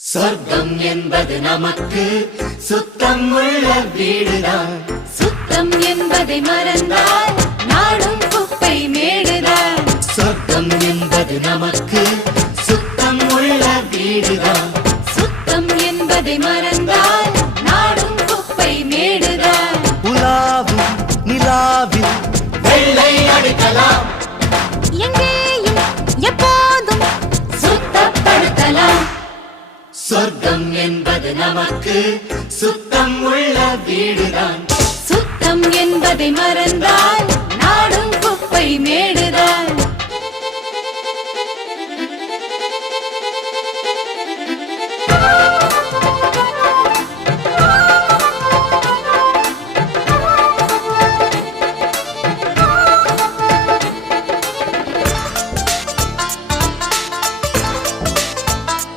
சொர்க்கம் என்பது நமக்கு சுத்தம் உள்ள வீடுதான். சுத்தம் என்பதை மறந்தால் நாடும் குப்பை மேடுதான். சொர்க்கம் என்பது நமக்கு சுத்தம் உள்ள வீடுதான். சுத்தம் என்பதை மறந்தால் நாடும் குப்பை மேடுதான். உலாவும் நிலாவில் வெள்ளை அடிக்கலாம். எங்கேயும் எப்போதும் சுத்தப்படுத்தலாம். சொர்க்கம் என்பது நமக்கு சுத்தம் உள்ள வீடுதான். சுத்தம் என்பதை மறந்தால் நாடும் குப்பை மேடுதான்.